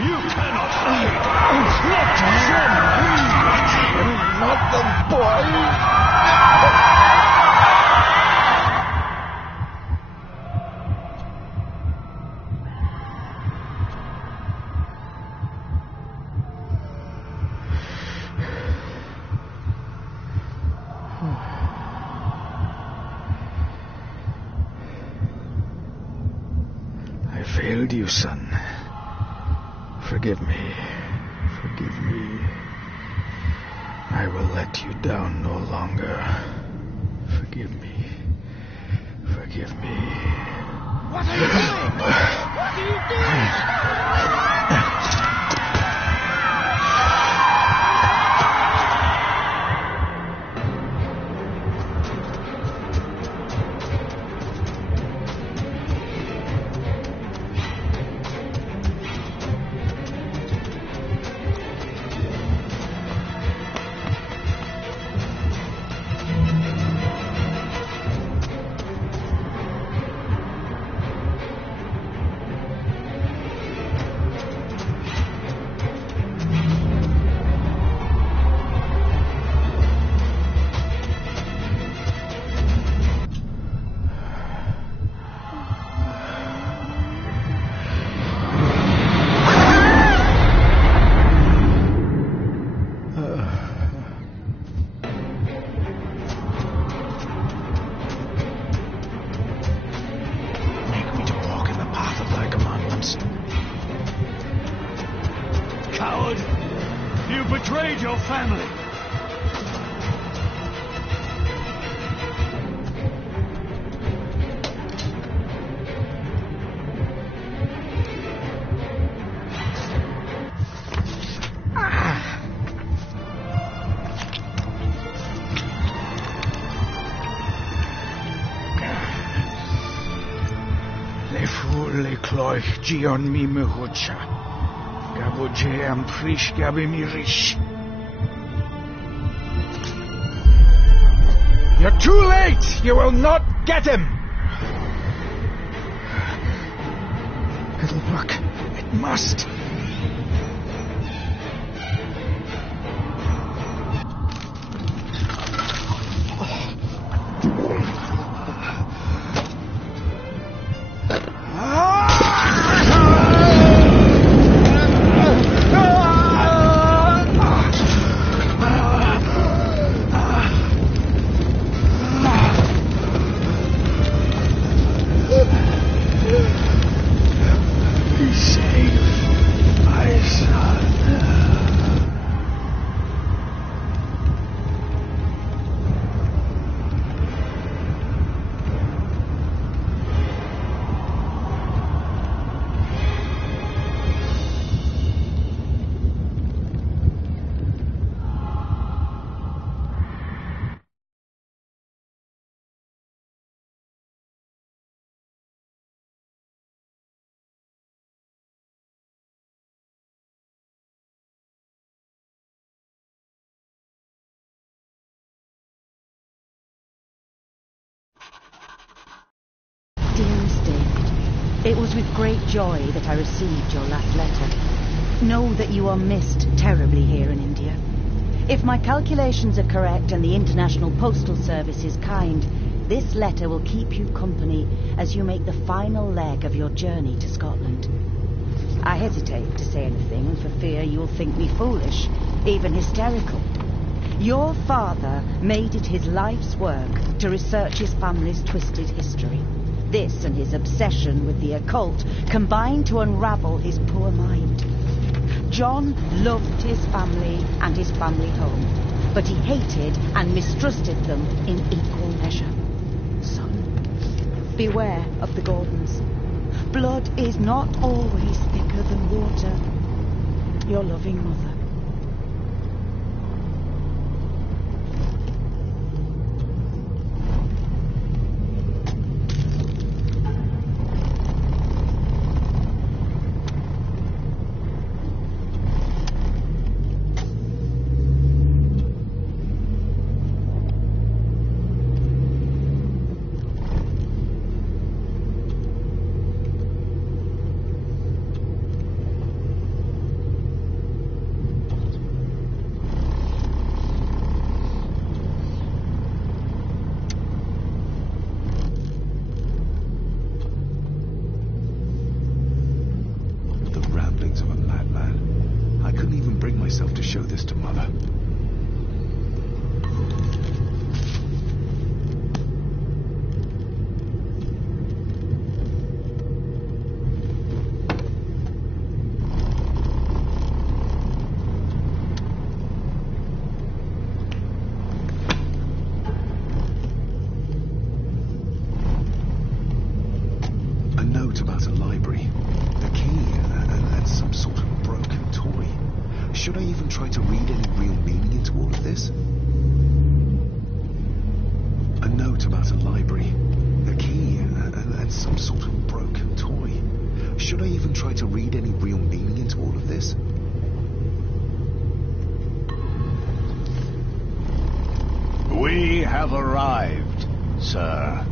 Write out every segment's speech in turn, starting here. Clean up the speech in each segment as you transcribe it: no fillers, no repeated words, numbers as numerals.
You cannot hide! Not from me! Not the boy! I failed you, son. Forgive me. Forgive me. I will let you down no longer. Forgive me. Forgive me. What are you doing? What are you doing? Coward! You betrayed your family! Le fu le cloich gion mi mehucha. Gaboje am prish gabi mi rish. You're too late! You will not get him! It'll work. It must. Dearest David, it was with great joy that I received your last letter. Know that you are missed terribly here in India. If my calculations are correct and the International Postal Service is kind, this letter will keep you company as you make the final leg of your journey to Scotland. I hesitate to say anything for fear you'll think me foolish, even hysterical. Your father made it his life's work to research his family's twisted history. This and his obsession with the occult combined to unravel his poor mind. John loved his family and his family home, but he hated and mistrusted them in equal measure. Son, beware of the Gordons. Blood is not always thicker than water. Your loving mother. myself to show this to Mother. A note about a library, a key, and some sort of broken toy. Should I even try to read any real meaning into all of this? A note about a library, a key, and some sort of broken toy. Should I even try to read any real meaning into all of this? We have arrived, sir.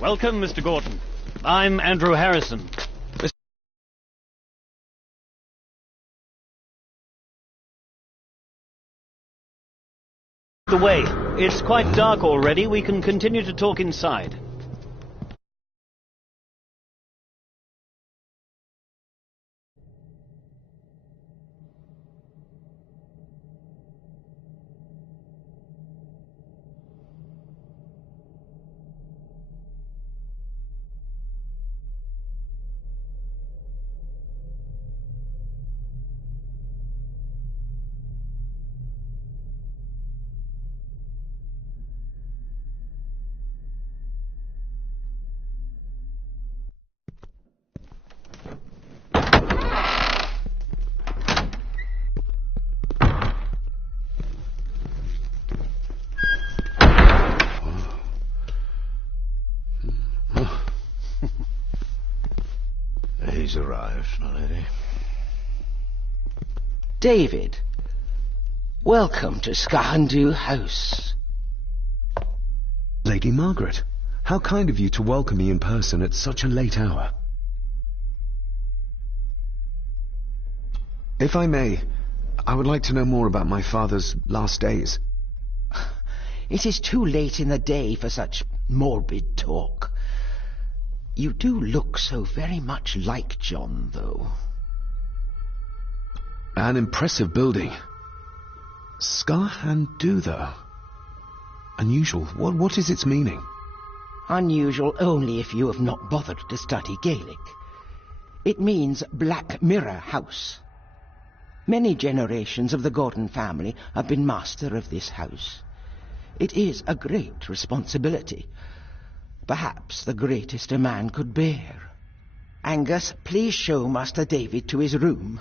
Welcome, Mr. Gordon. I'm Andrew Harrison. The way. It's quite dark already. We can continue to talk inside. He's arrived, my lady. David, welcome to chuckyw House. Lady Margaret, how kind of you to welcome me in person at such a late hour. If I may, I would like to know more about my father's last days. It is too late in the day for such morbid talk. You do look so very much like John, though. An impressive building. Chuckyw, though. Unusual. What is its meaning? Unusual only if you have not bothered to study Gaelic. It means Black Mirror House. Many generations of the Gordon family have been master of this house. It is a great responsibility. Perhaps the greatest a man could bear. Angus, please show Master David to his room.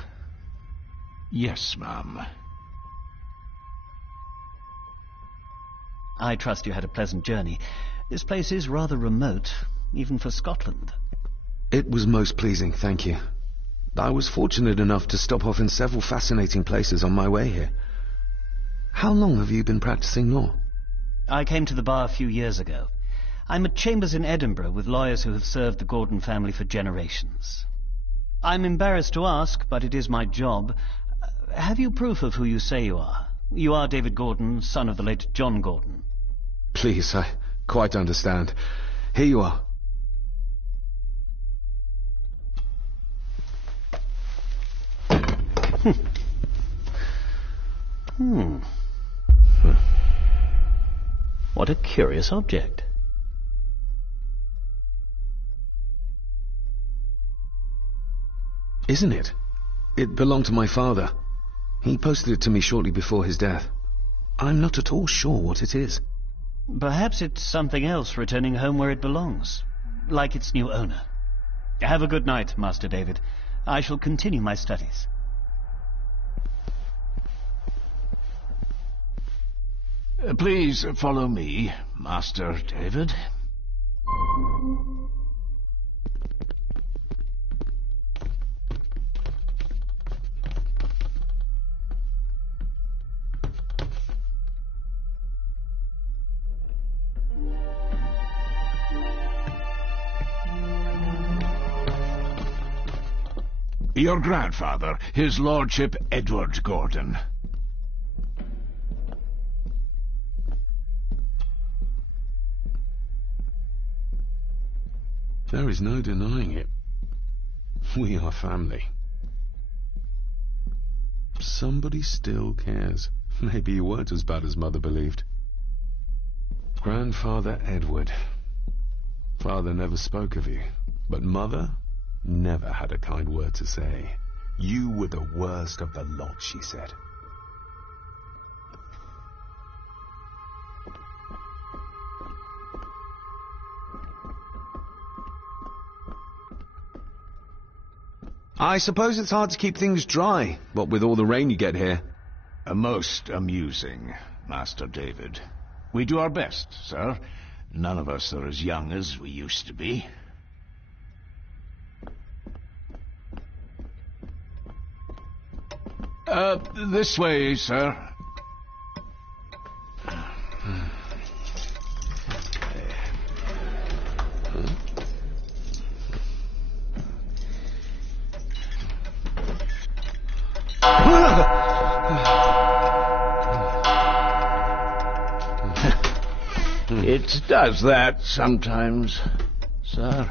Yes, ma'am. I trust you had a pleasant journey. This place is rather remote, even for Scotland. It was most pleasing, thank you. I was fortunate enough to stop off in several fascinating places on my way here. How long have you been practicing law? I came to the bar a few years ago. I'm at chambers in Edinburgh with lawyers who have served the Gordon family for generations. I'm embarrassed to ask, but it is my job. Have you proof of who you say you are? You are David Gordon, son of the late John Gordon. Please, I quite understand. Here you are. What a curious object. Isn't it? It belonged to my father. He posted it to me shortly before his death. I'm not at all sure what it is. Perhaps it's something else returning home where it belongs, like its new owner. Have a good night, Master David. I shall continue my studies. Please follow me, Master David. Your grandfather, his lordship Edward Gordon. There is no denying it. We are family. Somebody still cares. Maybe you weren't as bad as Mother believed. Grandfather Edward. Father never spoke of you, but Mother never had a kind word to say. You were the worst of the lot, she said. I suppose it's hard to keep things dry, what with all the rain you get here. Most amusing, Master David. We do our best, sir. None of us are as young as we used to be. This way, sir. It does that sometimes, sir.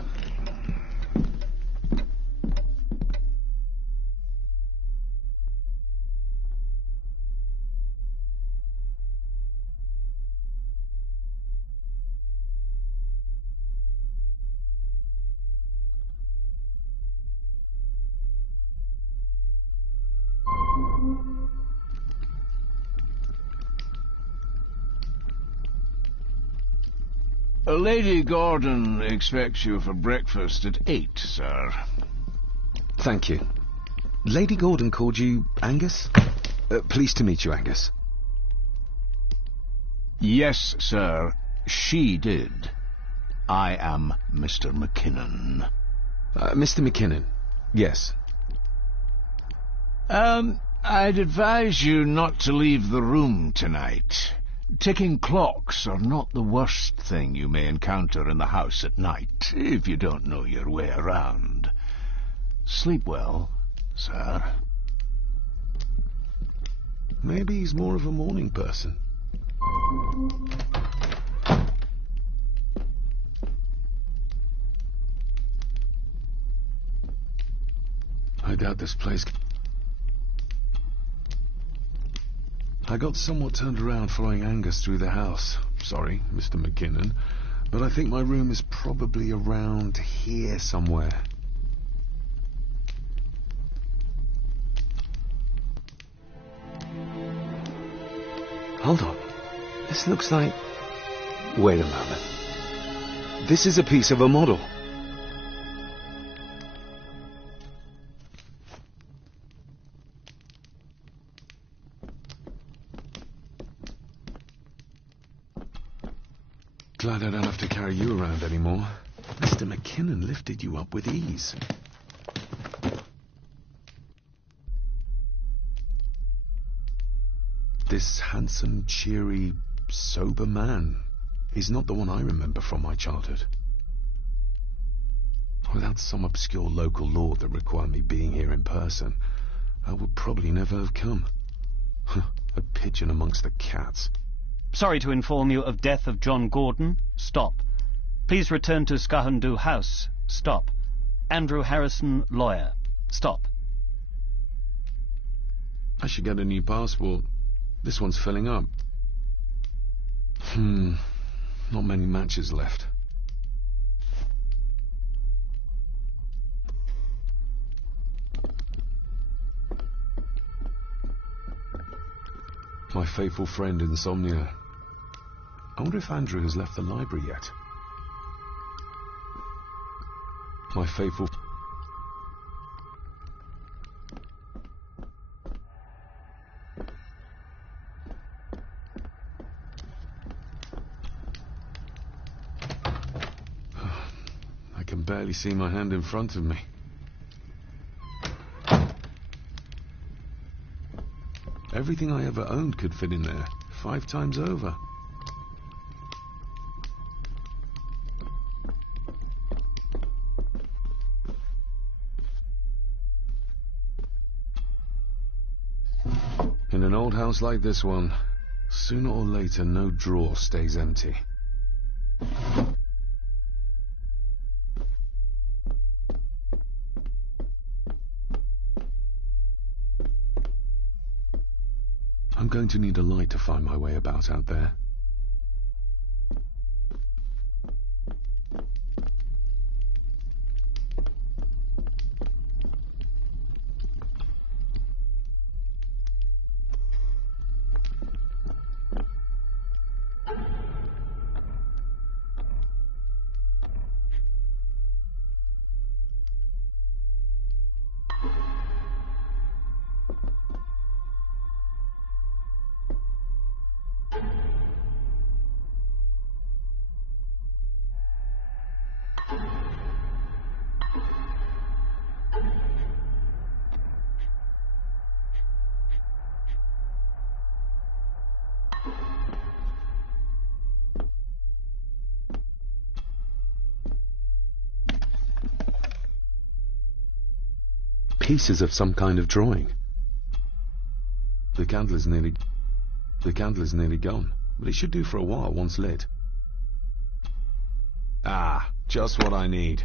Lady Gordon expects you for breakfast at 8, sir. Thank you. Lady Gordon called you Angus? Pleased to meet you, Angus. Yes, sir. She did. I am Mr. McKinnon. Mr. McKinnon. Yes. I'd advise you not to leave the room tonight. Ticking clocks are not the worst thing you may encounter in the house at night, if you don't know your way around. Sleep well, sir. Maybe he's more of a morning person. I doubt this place... I got somewhat turned around following Angus through the house. Sorry, Mr. McKinnon, but I think my room is probably around here somewhere. Hold on. This looks like... Wait a moment. This is a piece of a model. Glad I don't have to carry you around anymore. Mr. McKinnon lifted you up with ease. This handsome, cheery, sober man is not the one I remember from my childhood. Without some obscure local law that required me being here in person, I would probably never have come. A pigeon amongst the cats. Sorry to inform you of death of John Gordon. Stop. Please return to Skahundu House. Stop. Andrew Harrison, lawyer. Stop. I should get a new passport. This one's filling up. Not many matches left. faithful friend, Insomnia. I wonder if Andrew has left the library yet. My faithful... I can barely see my hand in front of me. Everything I ever owned could fit in there, 5 times over. In an old house like this one, sooner or later no drawer stays empty. I'm going to need a light to find my way about out there. Pieces of some kind of drawing. The candle is nearly gone, but it should do for a while once lit. Ah, just what I need.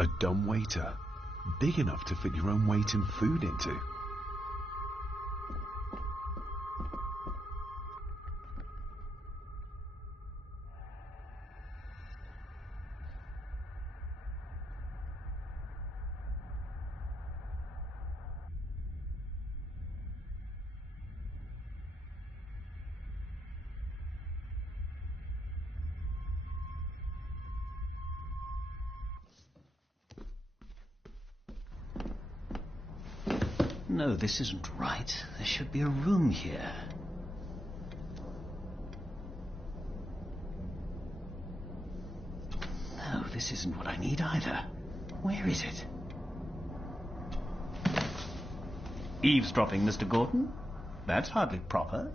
A dumbwaiter, big enough to fit your own weight and food into. No, this isn't right. There should be a room here. No, this isn't what I need either. Where is it? Eavesdropping, Mr. Gordon? That's hardly proper.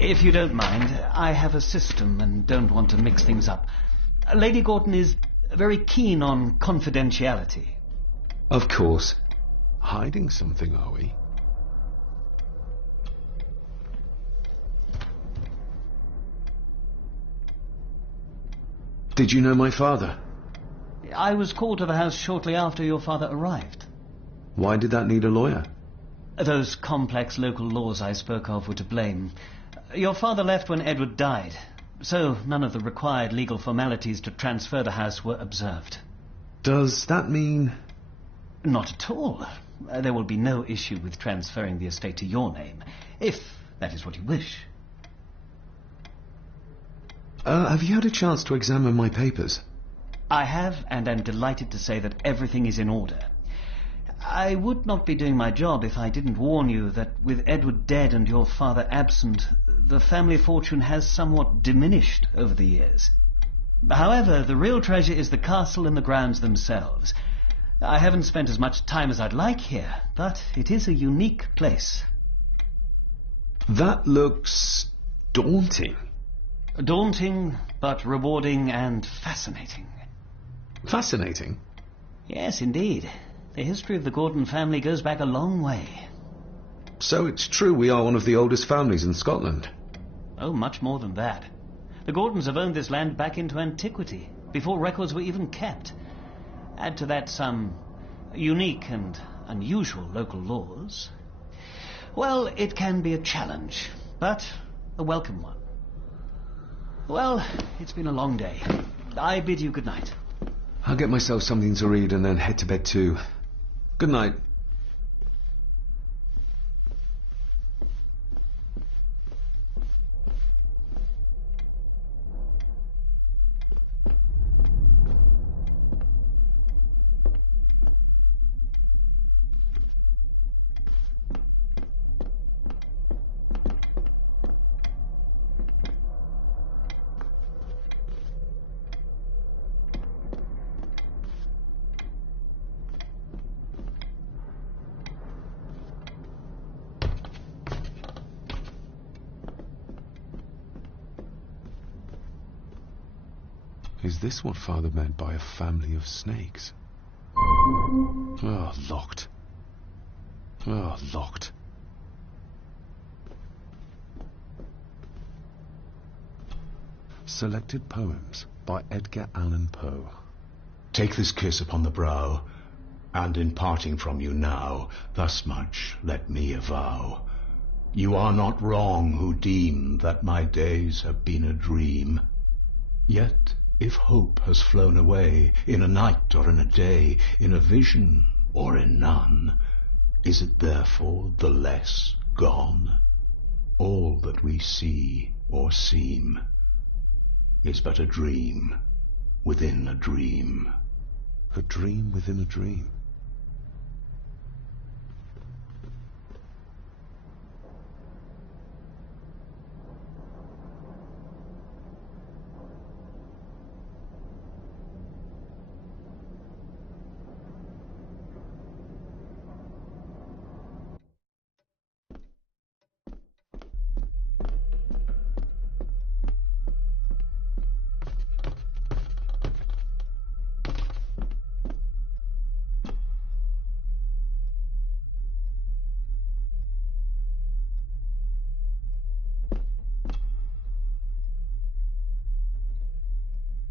If you don't mind, I have a system and don't want to mix things up. Lady Gordon is very keen on confidentiality. Of course. Hiding something, are we? Did you know my father? I was called to the house shortly after your father arrived. Why did that need a lawyer? Those complex local laws I spoke of were to blame. Your father left when Edward died, so none of the required legal formalities to transfer the house were observed. Does that mean... Not at all. There will be no issue with transferring the estate to your name, if that is what you wish. Have you had a chance to examine my papers? I have, and am delighted to say that everything is in order. I would not be doing my job if I didn't warn you that with Edward dead and your father absent, the family fortune has somewhat diminished over the years. However, the real treasure is the castle and the grounds themselves. I haven't spent as much time as I'd like here, but it is a unique place. That looks daunting. Daunting, but rewarding and fascinating. Fascinating? Yes, indeed. The history of the Gordon family goes back a long way. So it's true we are one of the oldest families in Scotland? Oh, much more than that. The Gordons have owned this land back into antiquity, before records were even kept. Add to that some unique and unusual local laws. Well, it can be a challenge, but a welcome one. Well, it's been a long day. I bid you good night. I'll get myself something to read and then head to bed too. Good night. Is this what Father meant by a family of snakes? Oh, locked. Oh, locked. Selected Poems by Edgar Allan Poe. Take this kiss upon the brow, and in parting from you now, thus much let me avow. You are not wrong who deem that my days have been a dream. Yet, if hope has flown away, in a night or in a day, in a vision or in none, is it therefore the less gone? All that we see or seem is but a dream within a dream. A dream within a dream.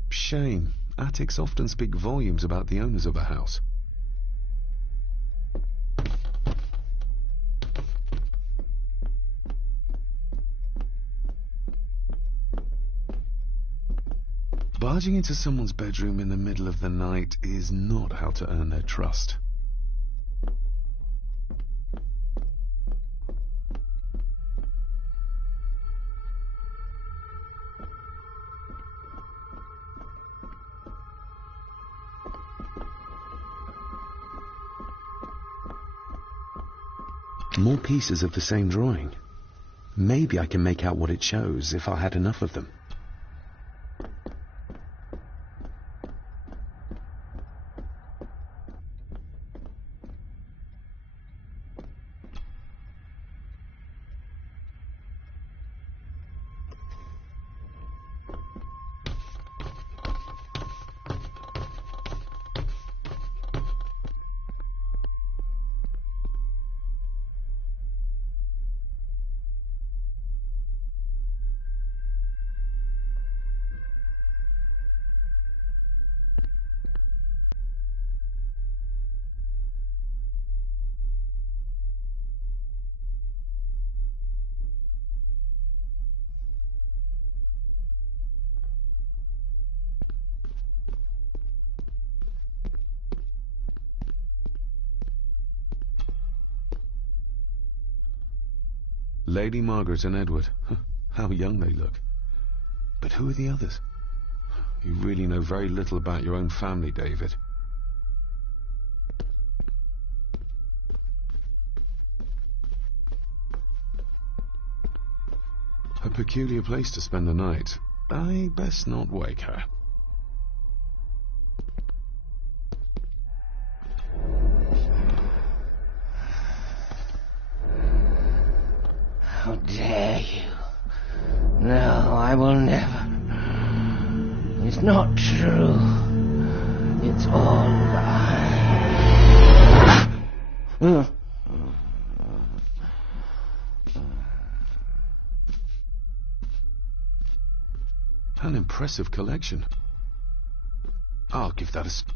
Shame. Attics often speak volumes about the owners of a house. Barging into someone's bedroom in the middle of the night is not how to earn their trust. More pieces of the same drawing. Maybe I can make out what it shows if I had enough of them. Lady Margaret and Edward. How young they look. But who are the others? You really know very little about your own family, David. A peculiar place to spend the night. I best not wake her. How dare you? No, I will never. It's not true. It's all lie. An impressive collection. I'll give that a...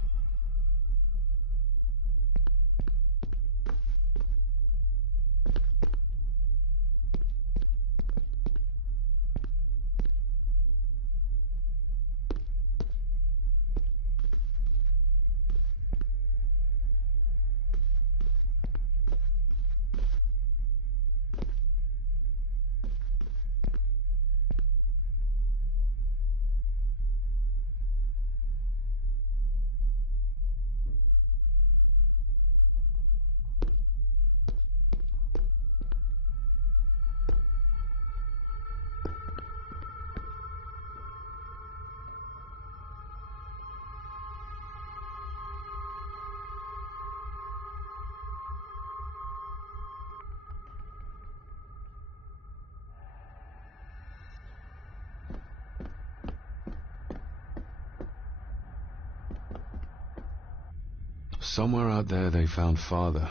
Somewhere out there they found Father.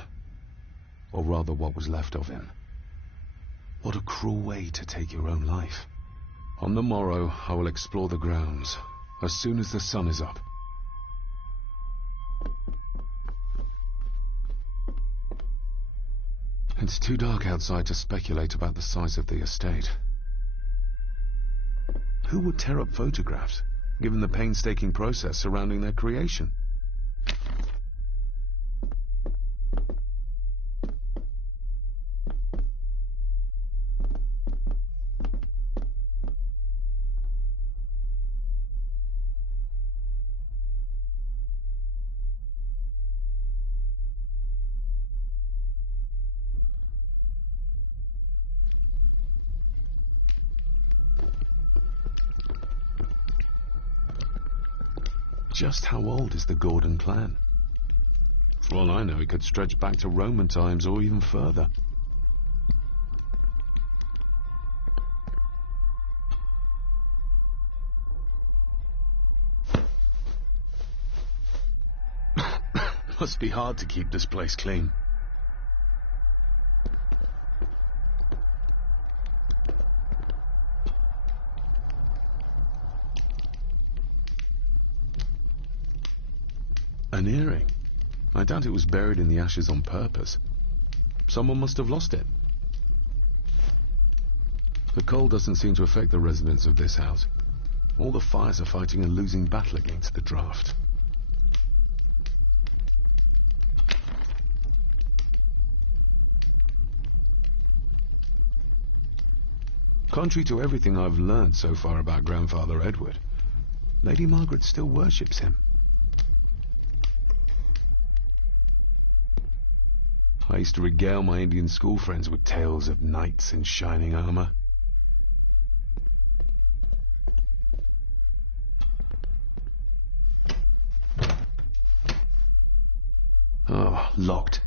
Or rather what was left of him. What a cruel way to take your own life. On the morrow I will explore the grounds, as soon as the sun is up. It's too dark outside to speculate about the size of the estate. Who would tear up photographs, given the painstaking process surrounding their creation? Just how old is the Gordon clan? For all I know, it could stretch back to Roman times or even further. Must be hard to keep this place clean. An earring. I doubt it was buried in the ashes on purpose. Someone must have lost it. The cold doesn't seem to affect the residents of this house. All the fires are fighting a losing battle against the draft. Contrary to everything I've learned so far about Grandfather Edward, Lady Margaret still worships him. I used to regale my Indian school friends with tales of knights in shining armor. Oh, locked.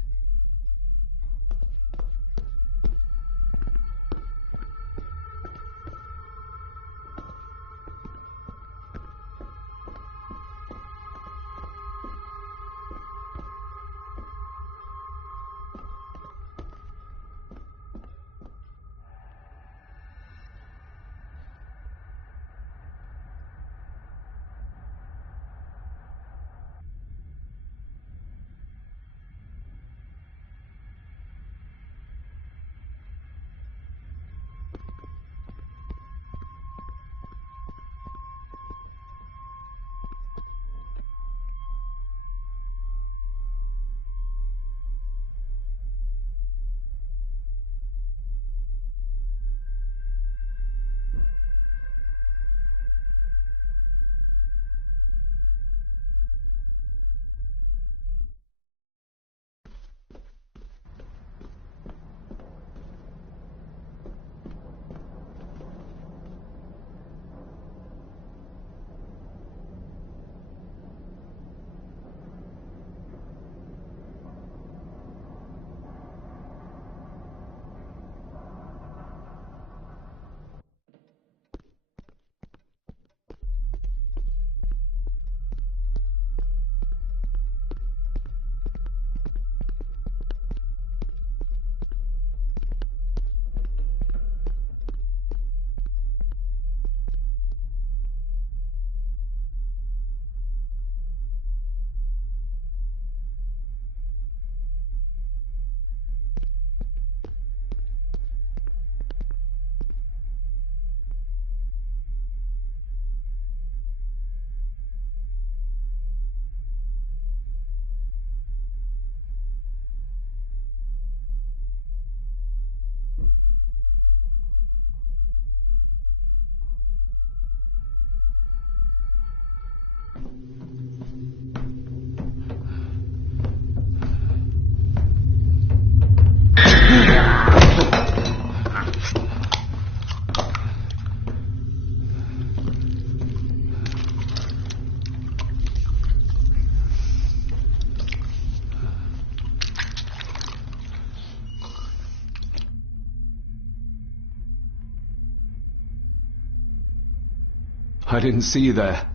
I didn't see you there.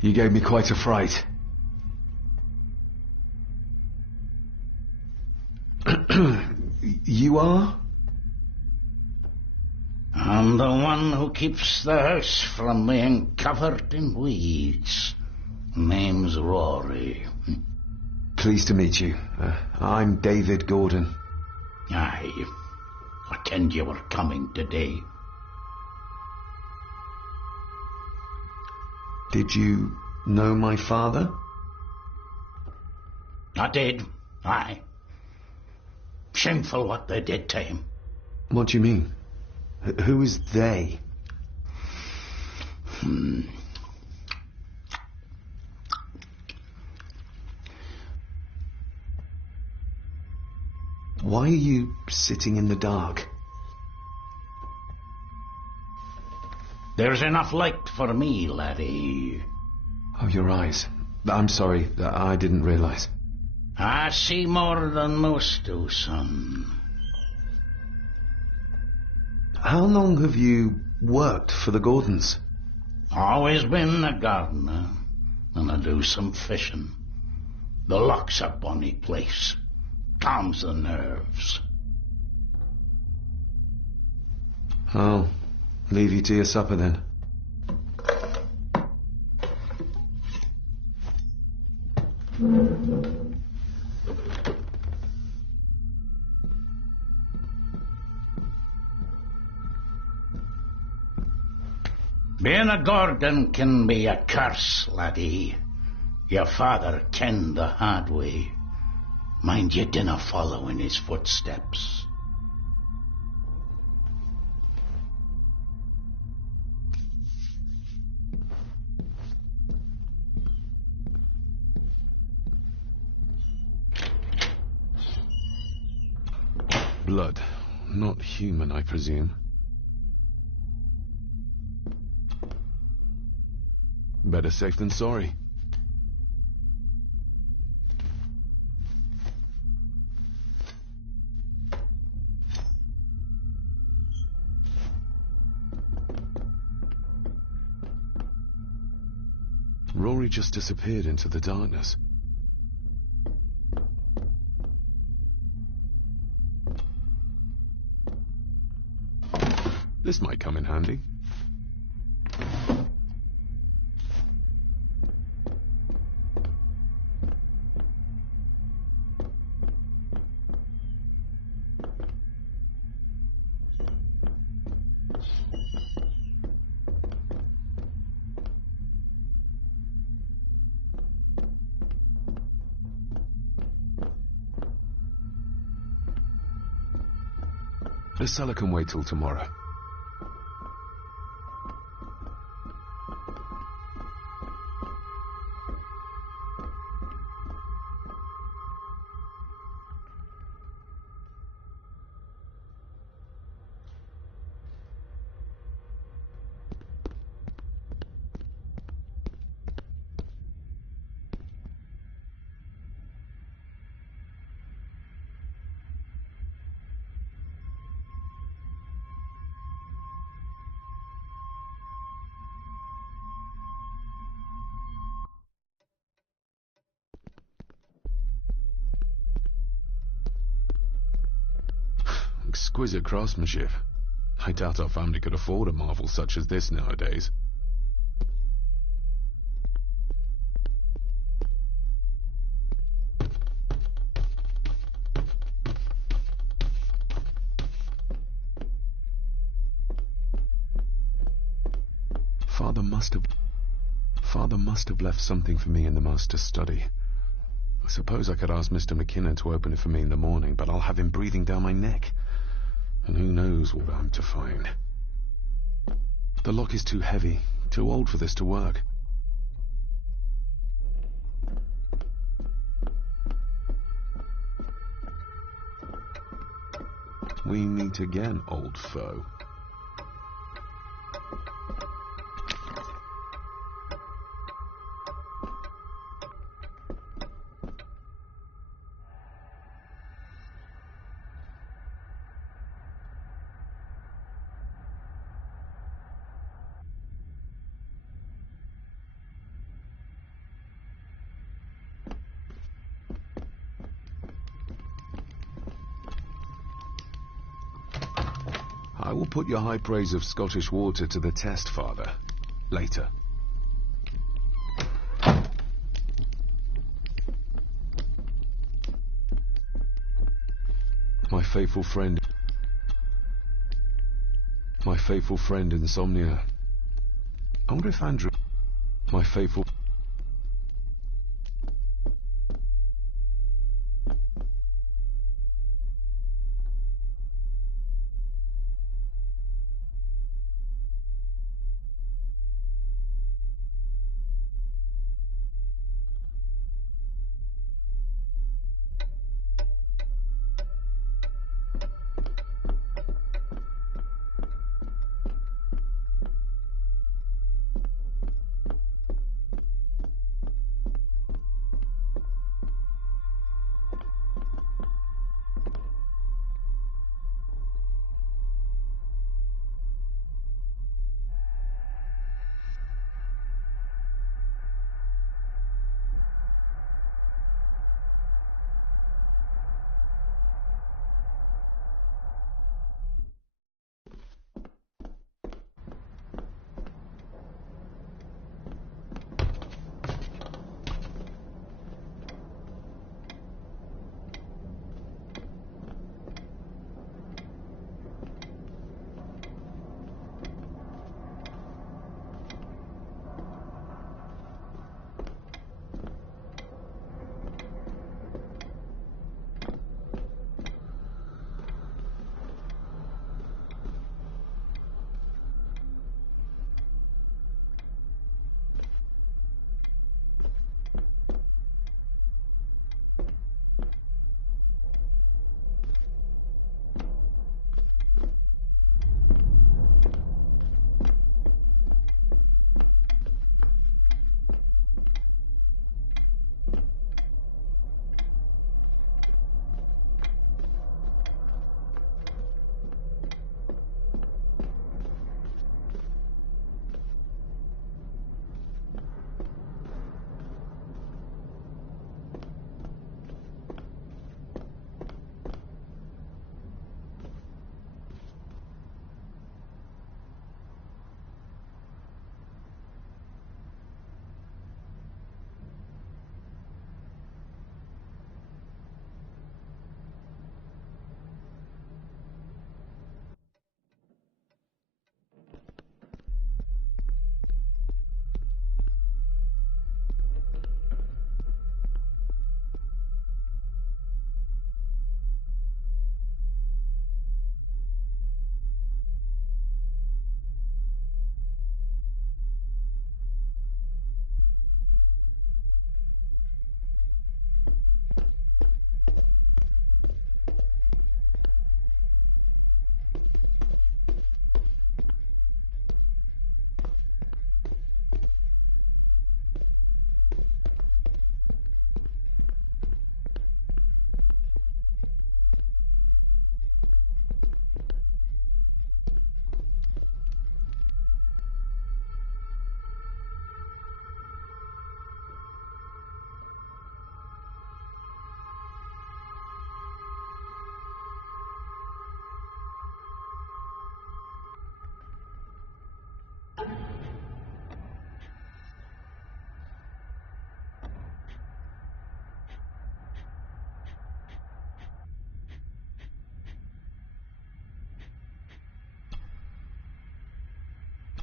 You gave me quite a fright. You are? I'm the one who keeps the house from being covered in weeds. Name's Rory. Pleased to meet you. I'm David Gordon. Aye. I kenned you were coming today. Did you know my father? I did. Aye. Shameful what they did to him. What do you mean? Who is they? Why are you sitting in the dark? There's enough light for me, laddie. Oh, your eyes. I'm sorry, I didn't realize. I see more than most do, son. How long have you worked for the Gordons? Always been a gardener, and I do some fishing. The loch's a bonny place. Calms the nerves. I'll leave you to your supper then. Being a Gordon can be a curse, laddie. Your father kenned the hard way. Mind you dinna follow in his footsteps. Blood. Not human, I presume. Better safe than sorry. Rory just disappeared into the darkness. This might come in handy. The cellar can wait till tomorrow. Exquisite craftsmanship. I doubt our family could afford a marvel such as this nowadays. Father must have left something for me in the master's study. I suppose I could ask Mr. McKinnon to open it for me in the morning, but I'll have him breathing down my neck. And who knows what I'm to find. The lock is too heavy, too old for this to work. We meet again, old foe. will put your high praise of Scottish water to the test, Father. Later. My faithful friend, Insomnia. I wonder if Andrew... My faithful...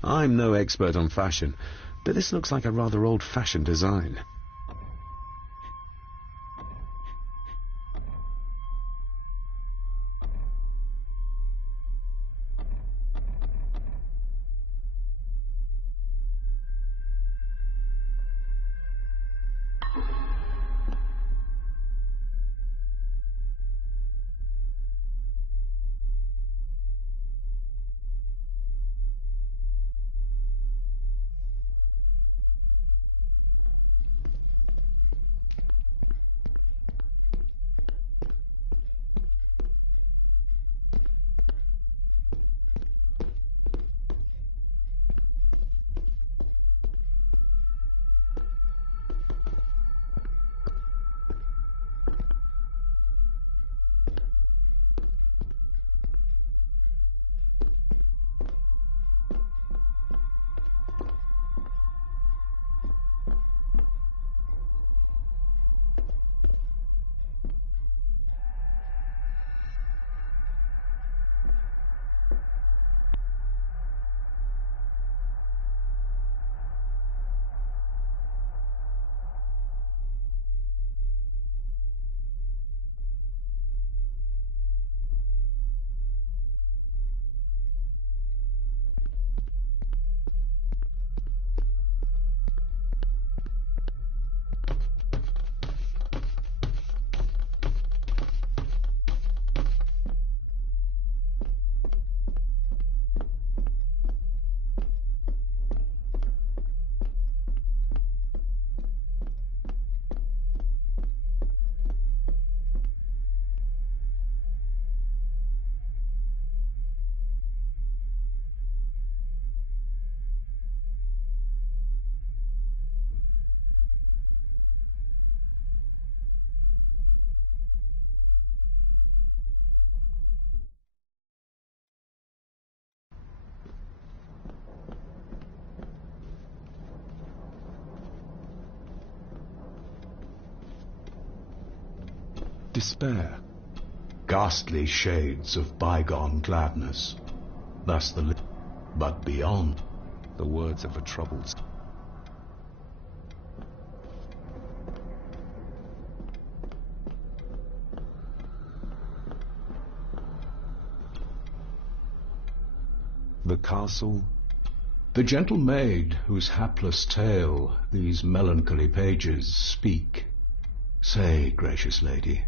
I'm no expert on fashion, but this looks like a rather old-fashioned design. despair. Ghastly shades of bygone gladness. Thus but beyond. The words of a troubled... The castle. The gentle maid whose hapless tale these melancholy pages speak. Say, gracious lady,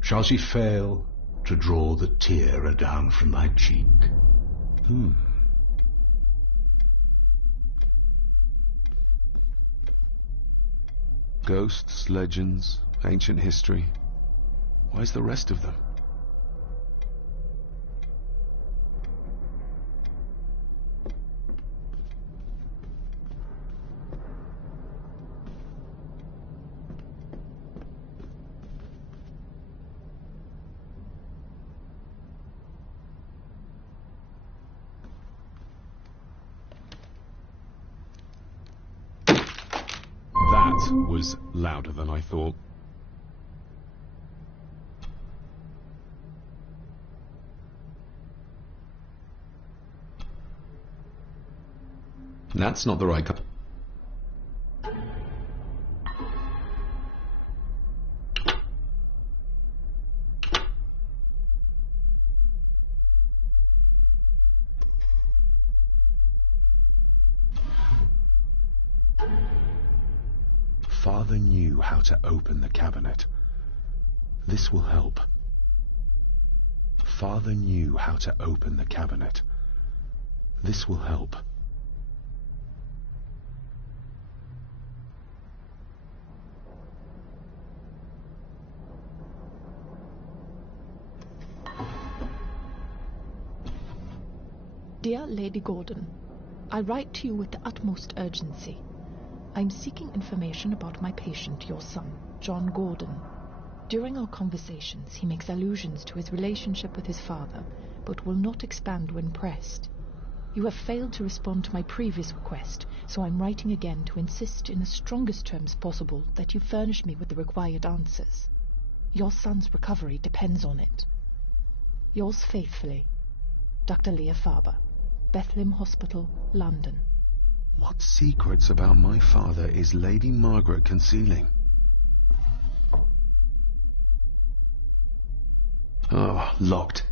shall she fail to draw the tear adown from thy cheek? Ghosts, legends, ancient history. Where's the rest of them? That was louder than I thought. That's not the right kind. Father knew how to open the cabinet. This will help. Father knew how to open the cabinet. This will help. Dear Lady Gordon, I write to you with the utmost urgency. I am seeking information about my patient, your son, John Gordon. During our conversations, he makes allusions to his relationship with his father, but will not expand when pressed. You have failed to respond to my previous request, so I'm writing again to insist in the strongest terms possible that you furnish me with the required answers. Your son's recovery depends on it. Yours faithfully, Dr. Leah Faber, Bethlehem Hospital, London. What secrets about my father is Lady Margaret concealing? Oh, locked.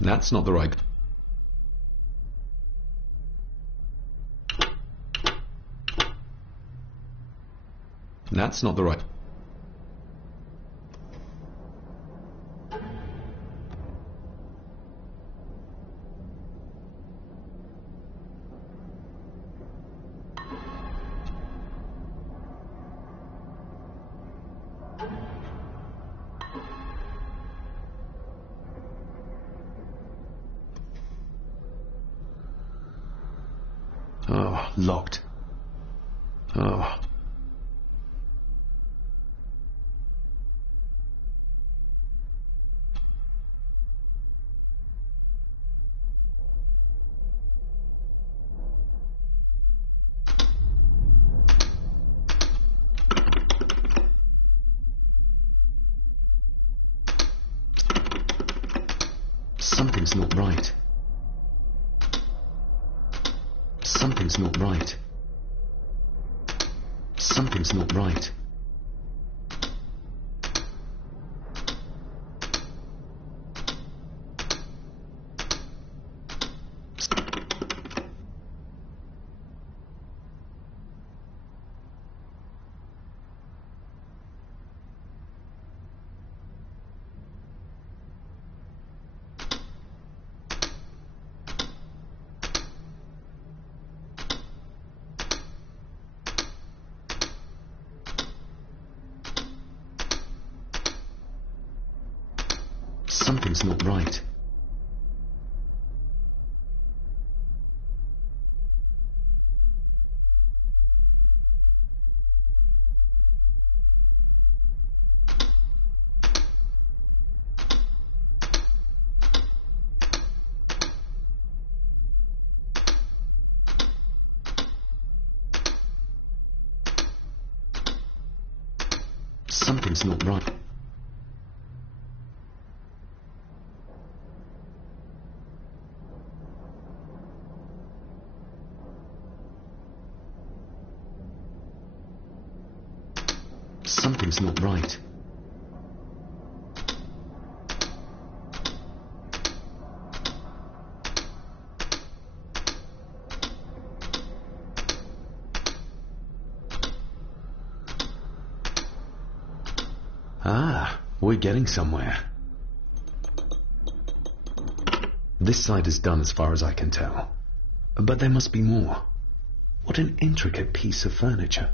That's not the right... That's not the right... Oh, locked. Oh. Something's not right. Something's not right. Something's not right. Something's not right. Something's not right. Something's not right. Ah, we're getting somewhere. This side is done as far as I can tell. But there must be more. What an intricate piece of furniture.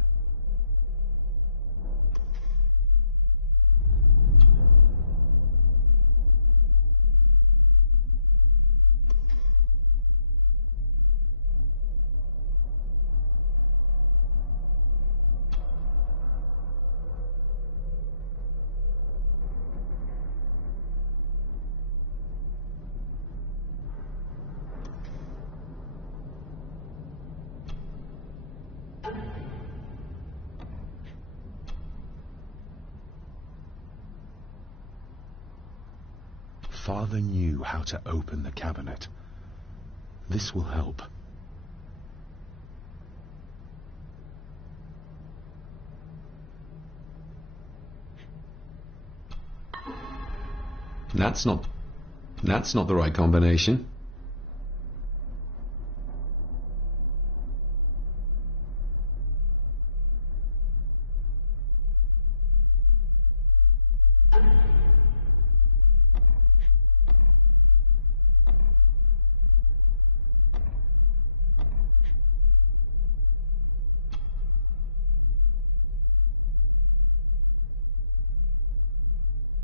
Father knew how to open the cabinet. This will help. That's not the right combination.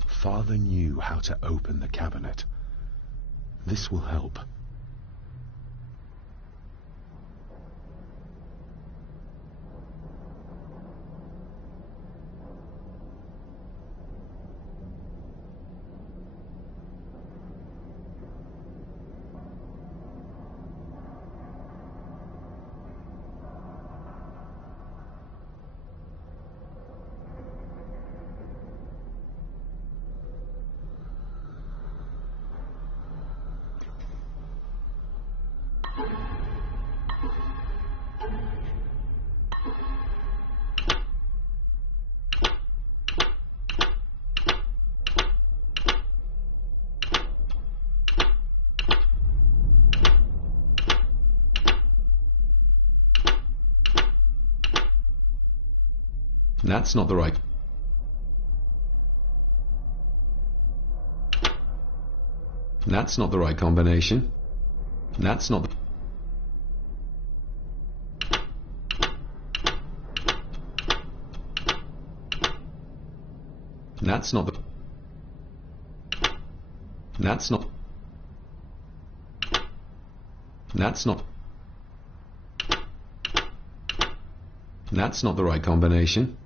Father knew how to open the cabinet. This will help. That's not the right. That's not the right combination. That's not the... That's not the... That's not... That's not... That's not the right combination.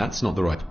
That's not the right...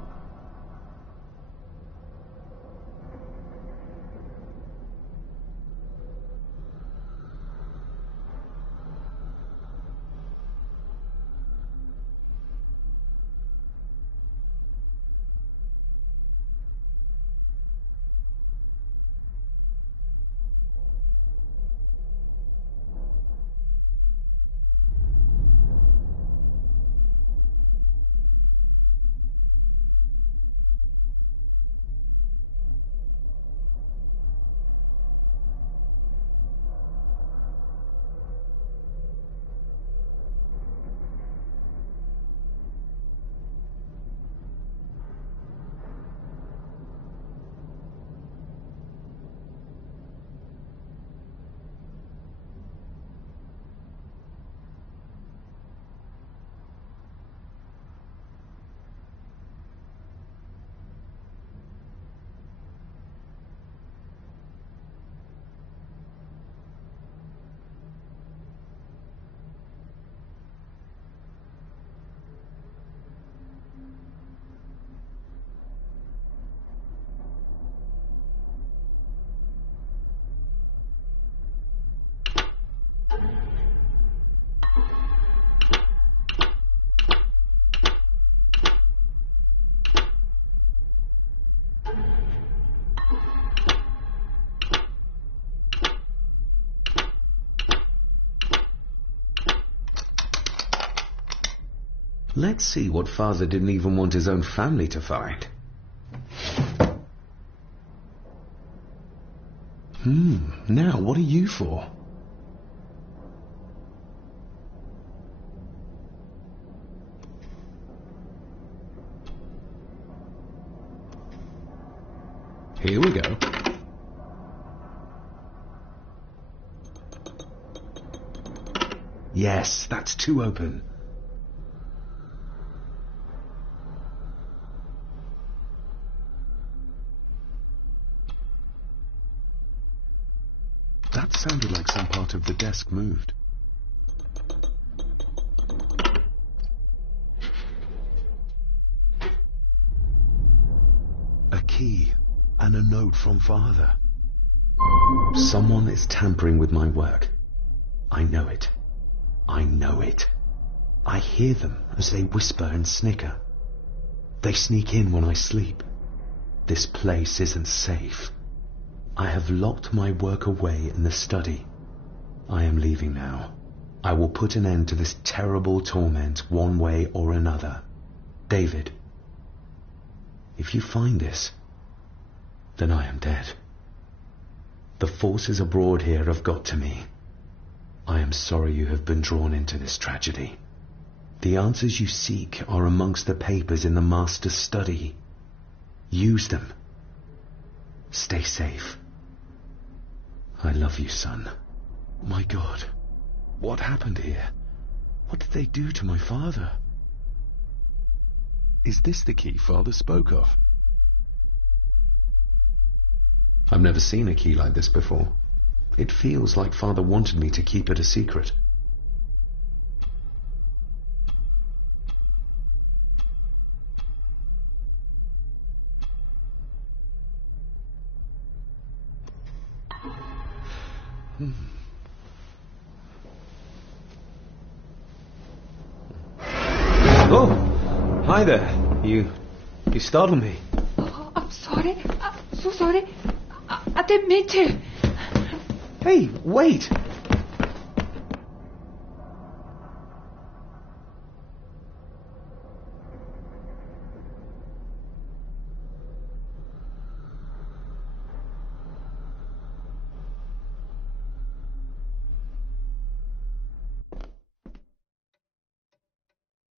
Let's see what Father didn't even want his own family to find. Now what are you for? Here we go. Yes, that's too open. That sounded like some part of the desk moved. A key and a note from Father. Someone is tampering with my work. I know it. I know it. I hear them as they whisper and snicker. They sneak in when I sleep. This place isn't safe. I have locked my work away in the study. I am leaving now. I will put an end to this terrible torment one way or another. David, if you find this, then I am dead. The forces abroad here have got to me. I am sorry you have been drawn into this tragedy. The answers you seek are amongst the papers in the Master's study. Use them. Stay safe. I love you, son. My God, what happened here? What did they do to my father? Is this the key Father spoke of? I've never seen a key like this before. It feels like Father wanted me to keep it a secret. Oh, hi there. You startled me. Oh, I'm sorry. I'm so sorry. I didn't mean to. Hey, wait!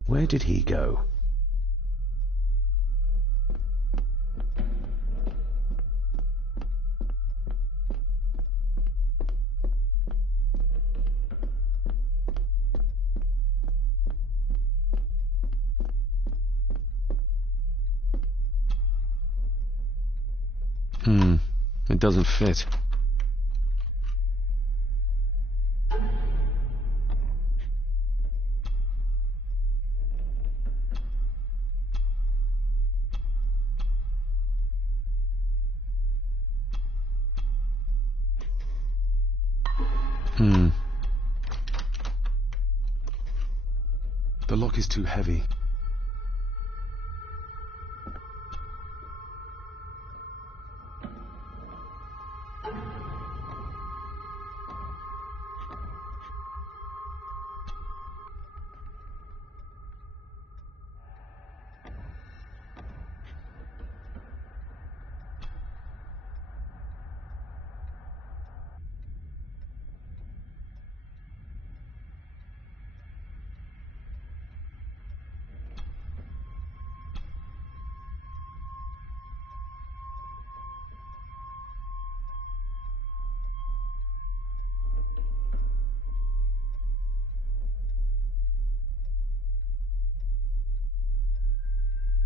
Where did he go? It doesn't fit. The lock is too heavy.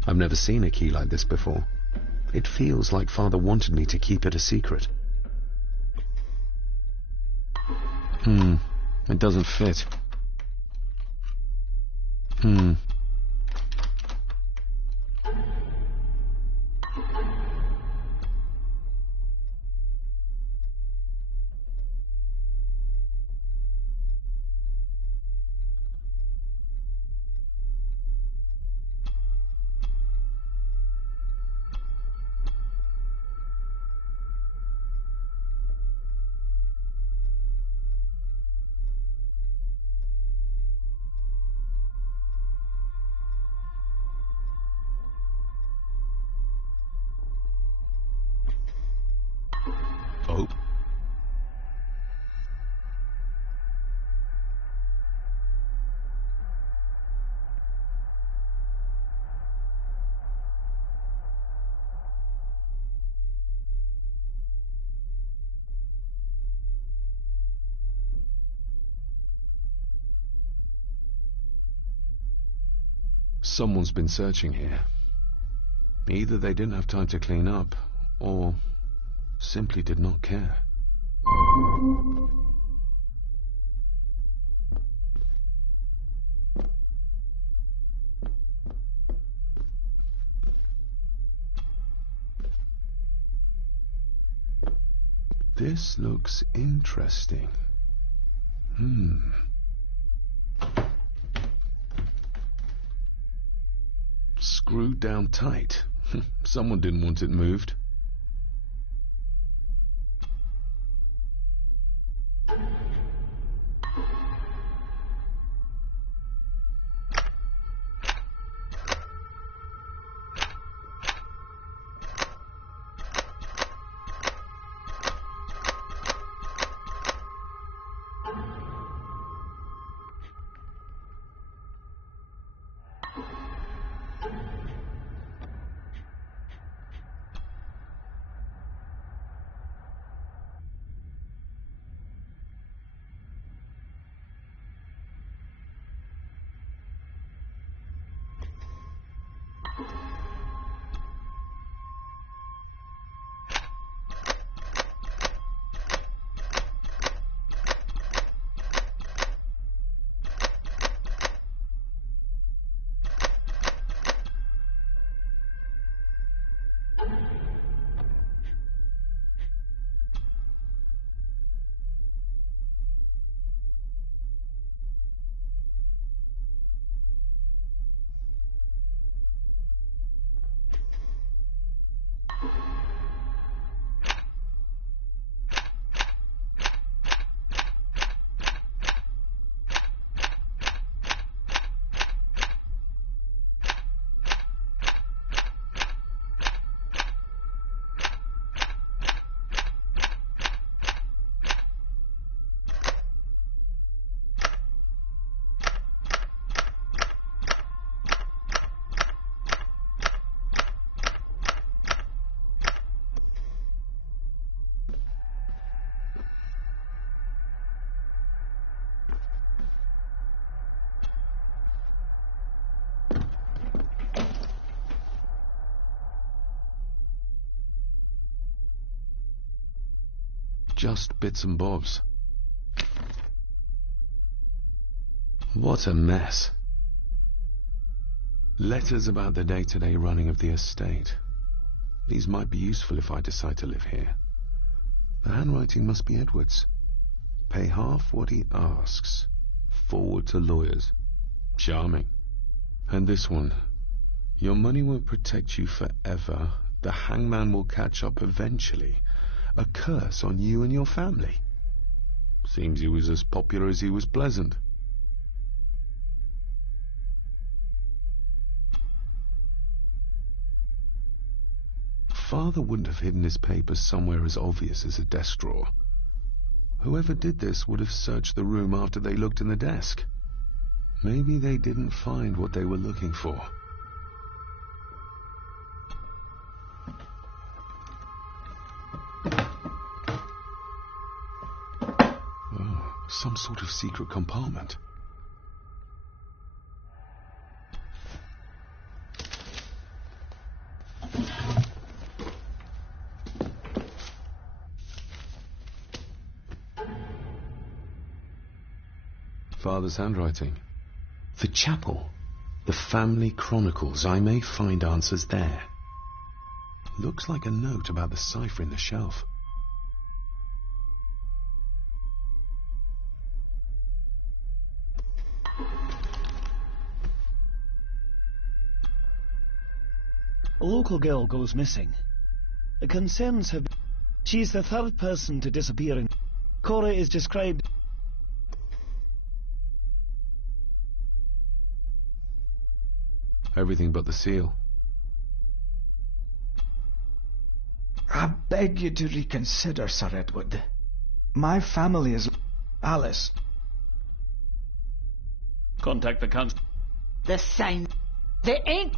I've never seen a key like this before. It feels like Father wanted me to keep it a secret. It doesn't fit. Oh. Someone's been searching here. Either they didn't have time to clean up, or simply did not care. This looks interesting. Screwed down tight. Someone didn't want it moved. Just bits and bobs. What a mess. Letters about the day-to-day running of the estate. These might be useful if I decide to live here. The handwriting must be Edward's. Pay half what he asks. Forward to lawyers. Charming. And this one. Your money won't protect you forever. The hangman will catch up eventually. A curse on you and your family. Seems he was as popular as he was pleasant. Father wouldn't have hidden his papers somewhere as obvious as a desk drawer. Whoever did this would have searched the room after they looked in the desk. Maybe they didn't find what they were looking for. Oh, some sort of secret compartment. Father's handwriting. The chapel. The family chronicles. I may find answers there. Looks like a note about the cipher in the shelf. A local girl goes missing. The concerns have been... She's the third person to disappear in... Cora is described... Everything but the seal. I beg you to reconsider, Sir Edward. My family is... Alice. Contact the council. The sign. They ain't...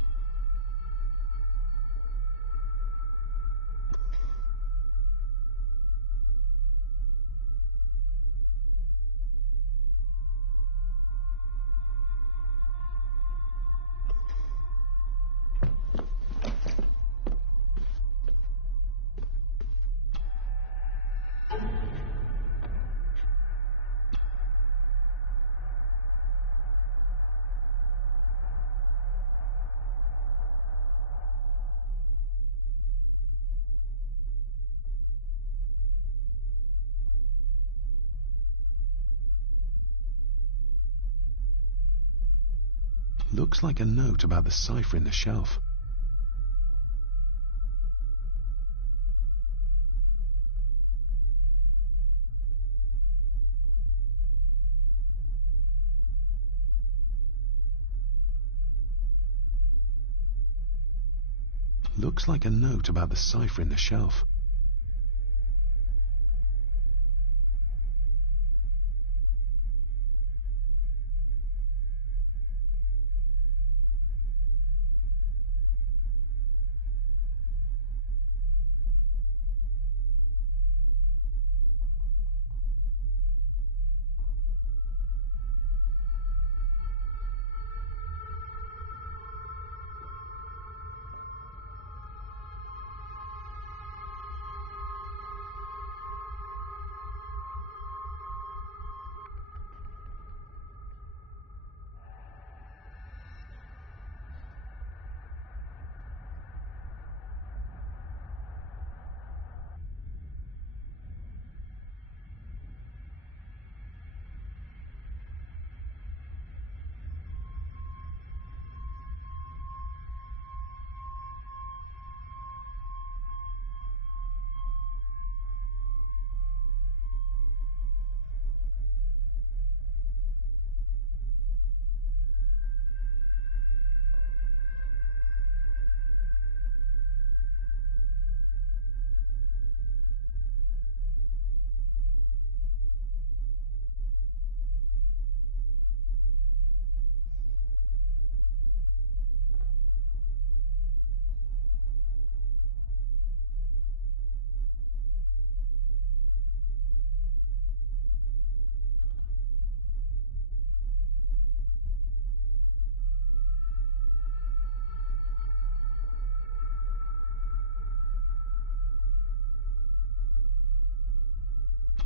Looks like a note about the cipher in the shelf. Looks like a note about the cipher in the shelf.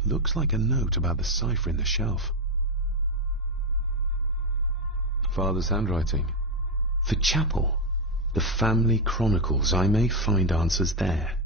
Looks like a note about the cipher in the shelf. Father's handwriting. The chapel. The family chronicles. I may find answers there. '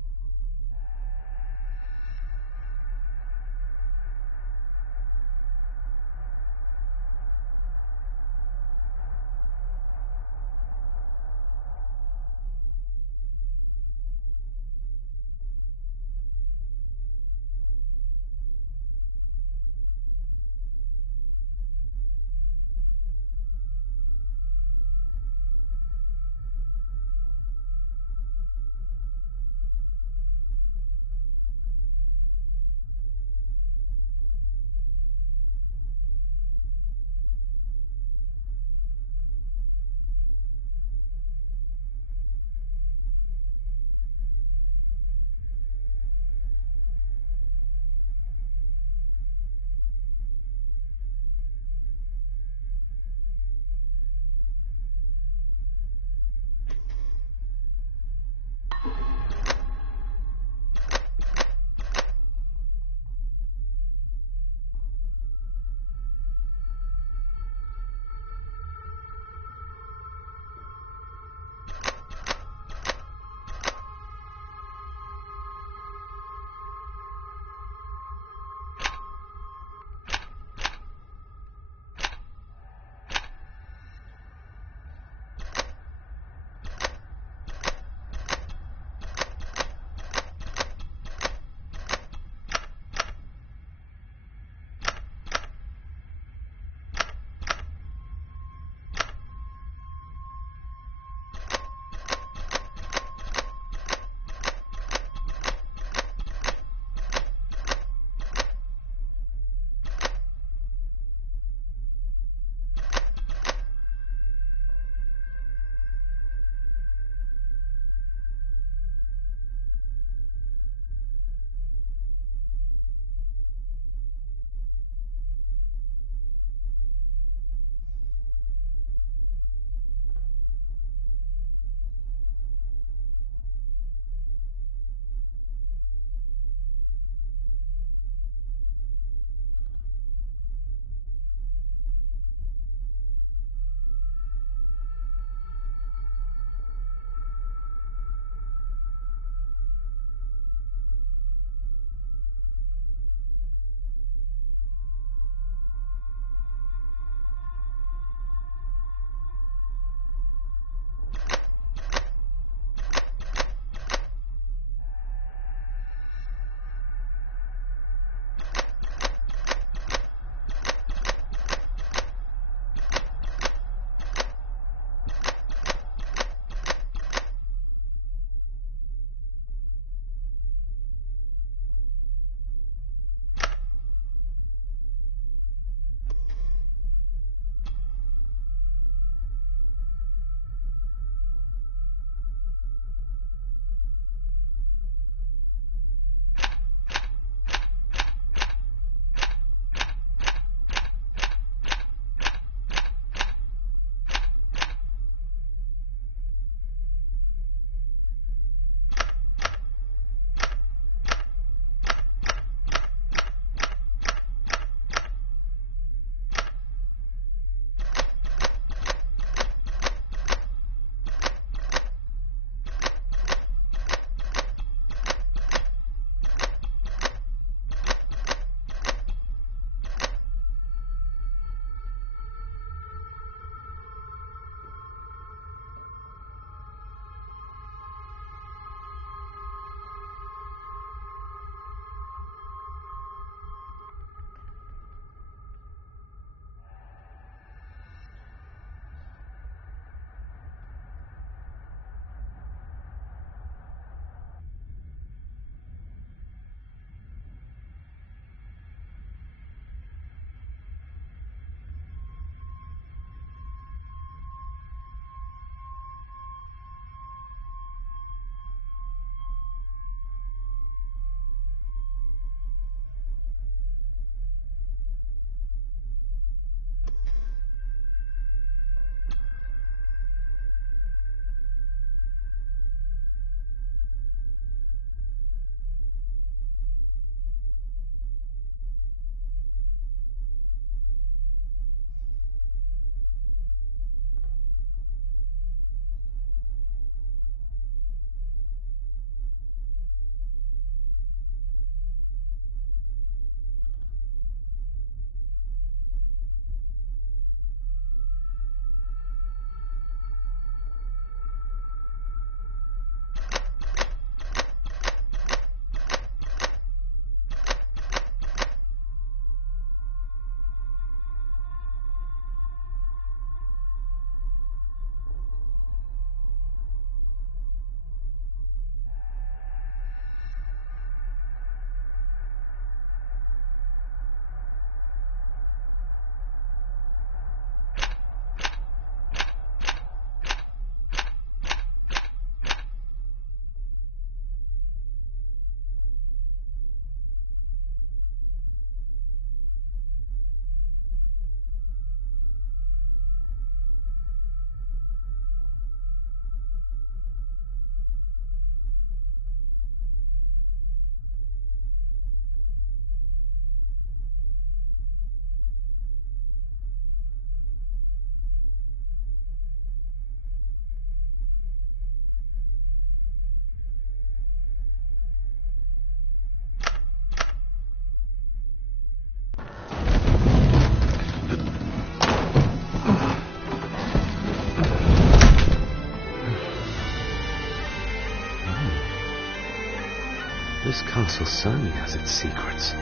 This castle certainly has its secrets.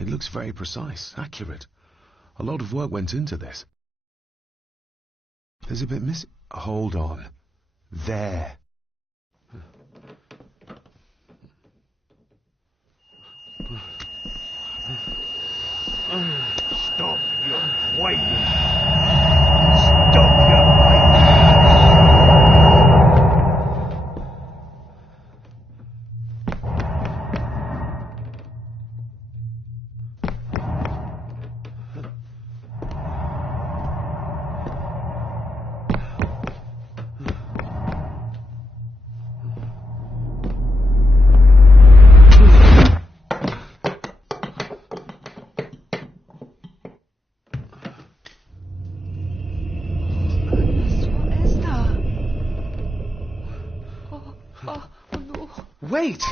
It looks very precise, accurate. A lot of work went into this. There's a bit missing. Hold on. There. Stop your whining. Stop your whining. Wait!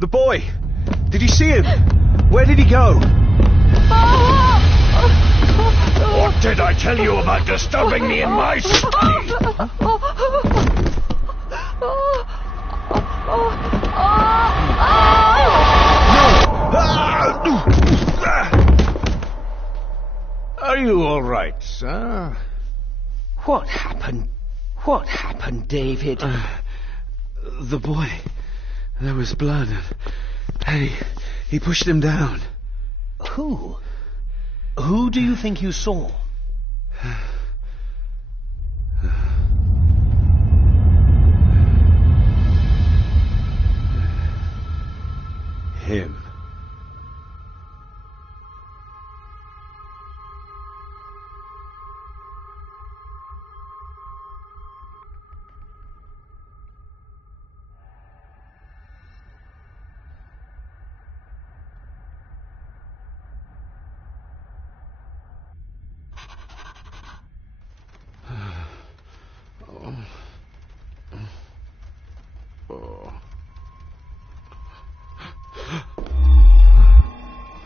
The boy! Did you see him? Where did he go? What did I tell you about disturbing me in my study? Are you all right, sir? What happened? What happened, David? The boy. There was blood, and he pushed him down. Who? Who do you think you saw? Him.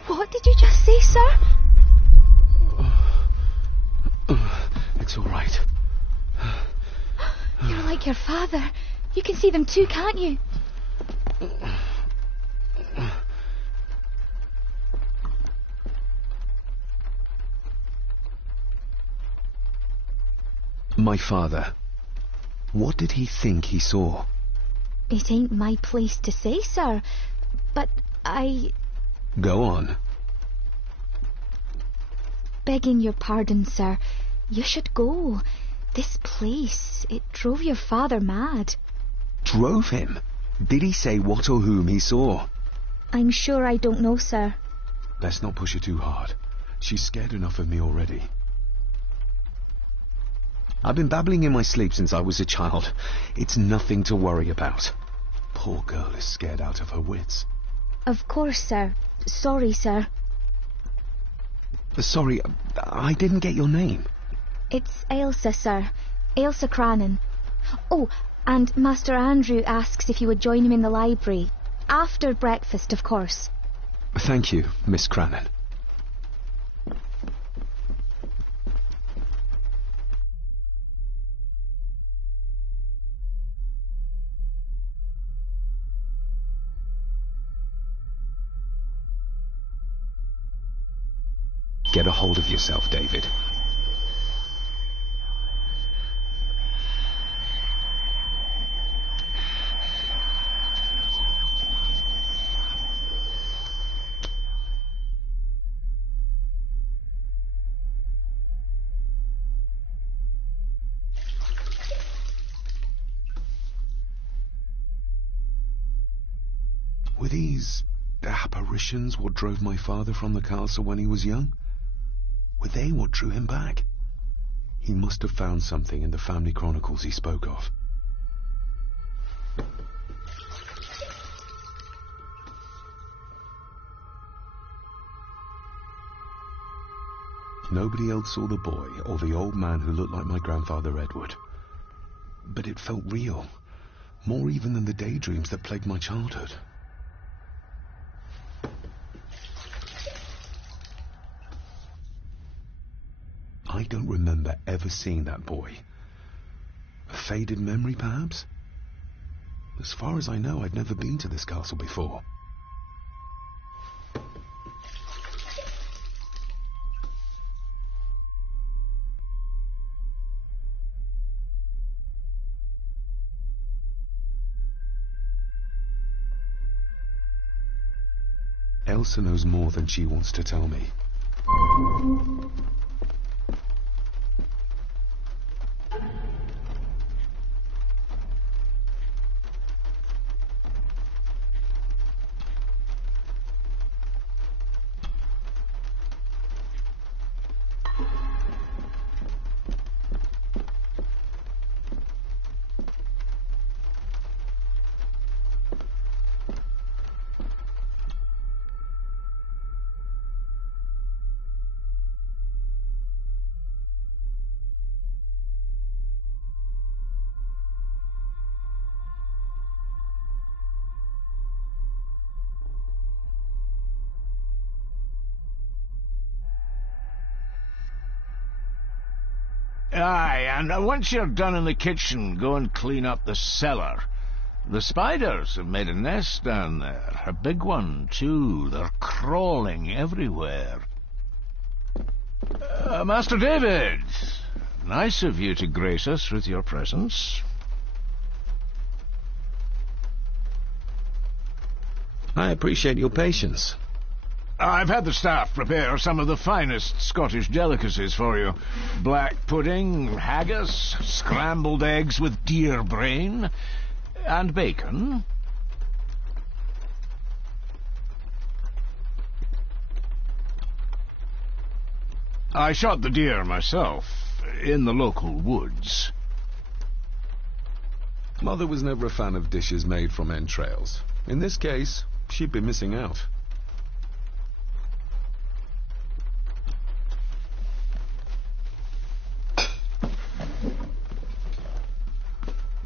What did you just say, sir? It's all right. You're like your father. You can see them too, can't you? My father. What did he think he saw? It ain't my place to say, sir. But Go on. begging your pardon, sir, you should go. This place, it drove your father mad. Drove him? Did he say what or whom he saw? I'm sure I don't know, sir. Let's not push her too hard. She's scared enough of me already. I've been babbling in my sleep since I was a child. It's nothing to worry about. Poor girl is scared out of her wits. Of course, sir. Sorry, sir. Sorry, I didn't get your name. It's Ailsa, sir. Ailsa Crannan. Oh, and Master Andrew asks if you would join him in the library. After breakfast, of course. Thank you, Miss Crannan. Get a hold of yourself, David. Were these apparitions what drove my father from the castle when he was young? Were they what drew him back? He must have found something in the family chronicles he spoke of. Nobody else saw the boy or the old man who looked like my grandfather Edward. But it felt real, more even than the daydreams that plagued my childhood. I don't remember ever seeing that boy. A faded memory, perhaps? As far as I know, I'd never been to this castle before. Elsa knows more than she wants to tell me. Aye, and once you're done in the kitchen, go and clean up the cellar. The spiders have made a nest down there. A big one, too. They're crawling everywhere. Master David, nice of you to grace us with your presence. I appreciate your patience. I've had the staff prepare some of the finest Scottish delicacies for you. Black pudding, haggis, scrambled eggs with deer brain, and bacon. I shot the deer myself, in the local woods. Mother was never a fan of dishes made from entrails. In this case, she'd be missing out.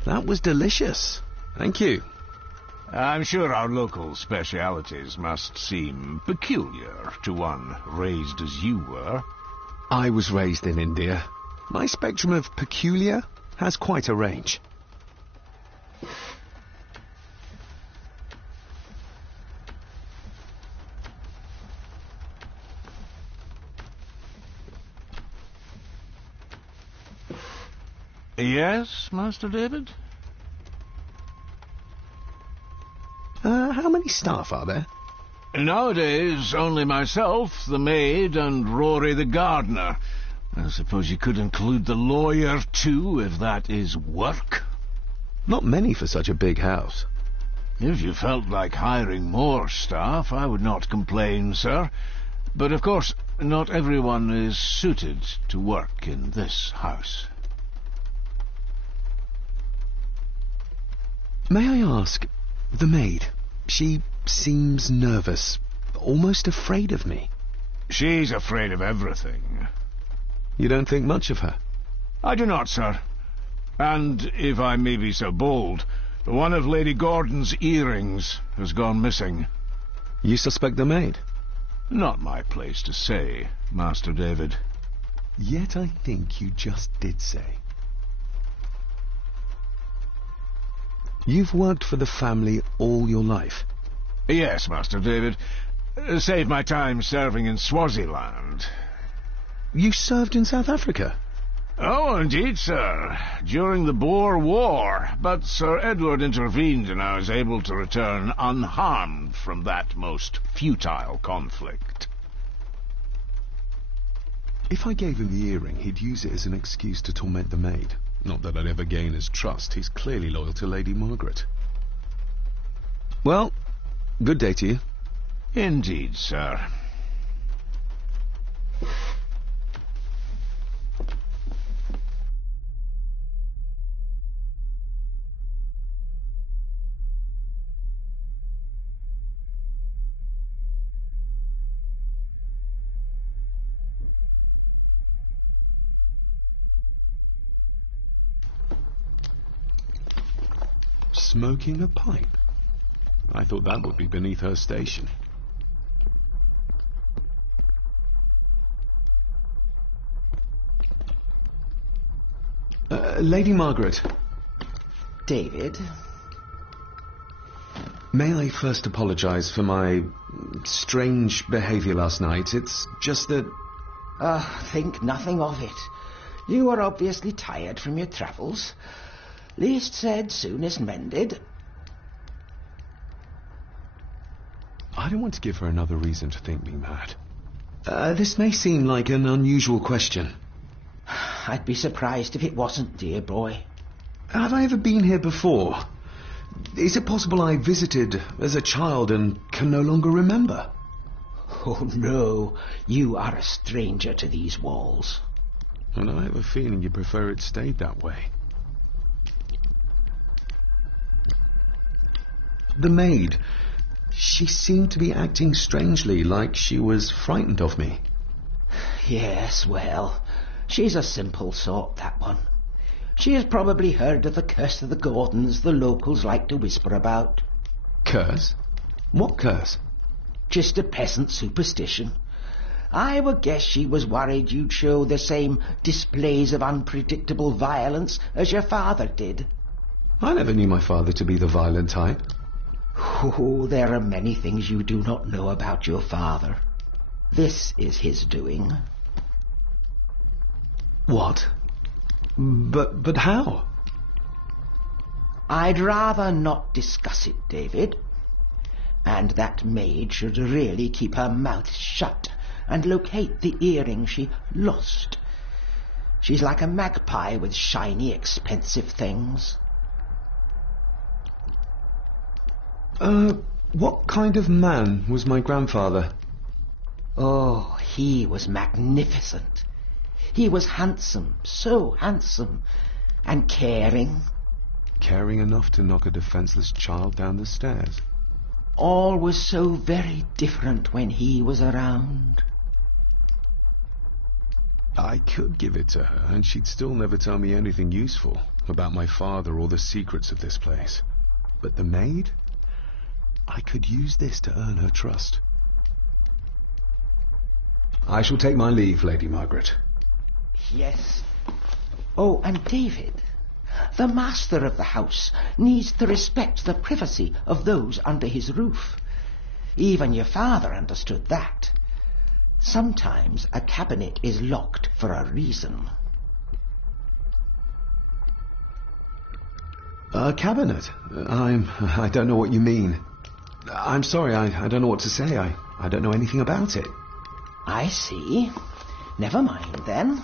That was delicious. Thank you. I'm sure our local specialities must seem peculiar to one raised as you were. I was raised in India. My spectrum of peculiar has quite a range. Yes, Master David? How many staff are there? Nowadays, only myself, the maid, and Rory the gardener. I suppose you could include the lawyer, too, if that is work. Not many for such a big house. If you felt like hiring more staff, I would not complain, sir. But, of course, not everyone is suited to work in this house. May I ask, the maid, she seems nervous, almost afraid of me. She's afraid of everything. You don't think much of her? I do not, sir. And, if I may be so bold, one of Lady Gordon's earrings has gone missing. You suspect the maid? Not my place to say, Master David. Yet I think you just did say. You've worked for the family all your life? Yes, Master David. Saved my time serving in Swaziland. You served in South Africa? Oh, indeed, sir. During the Boer War. But Sir Edward intervened and I was able to return unharmed from that most futile conflict. If I gave him the earring, he'd use it as an excuse to torment the maid. Not that I'd ever gain his trust. He's clearly loyal to Lady Margaret. Well, good day to you. Indeed, sir. Smoking a pipe? I thought that would be beneath her station. Lady Margaret. David? May I first apologize for my strange behavior last night? It's just that... Think nothing of it. You are obviously tired from your travels. Least said, soonest mended. I don't want to give her another reason to think me mad. This may seem like an unusual question. I'd be surprised if it wasn't, dear boy. Have I ever been here before? Is it possible I visited as a child and can no longer remember? Oh, no. You are a stranger to these walls. And I have a feeling you prefer it stayed that way. The maid. She seemed to be acting strangely, like she was frightened of me. Yes, well, she's a simple sort, that one. She has probably heard of the curse of the Gordons the locals like to whisper about. Curse? What curse? Just a peasant superstition. I would guess she was worried you'd show the same displays of unpredictable violence as your father did. I never knew my father to be the violent type. Oh, there are many things you do not know about your father. This is his doing. What? But how? I'd rather not discuss it, David. And that maid should really keep her mouth shut and locate the earring she lost. She's like a magpie with shiny, expensive things. What kind of man was my grandfather? Oh, he was magnificent. He was handsome, so handsome, and caring. Caring enough to knock a defenseless child down the stairs. All was so very different when he was around. I could give it to her, and she'd still never tell me anything useful about my father or the secrets of this place. But the maid? I could use this to earn her trust. I shall take my leave, Lady Margaret. Yes. Oh, and David, the master of the house needs to respect the privacy of those under his roof. Even your father understood that. Sometimes a cabinet is locked for a reason. A cabinet? I don't know what you mean. I'm sorry, I don't know what to say. I don't know anything about it. I see. Never mind, then.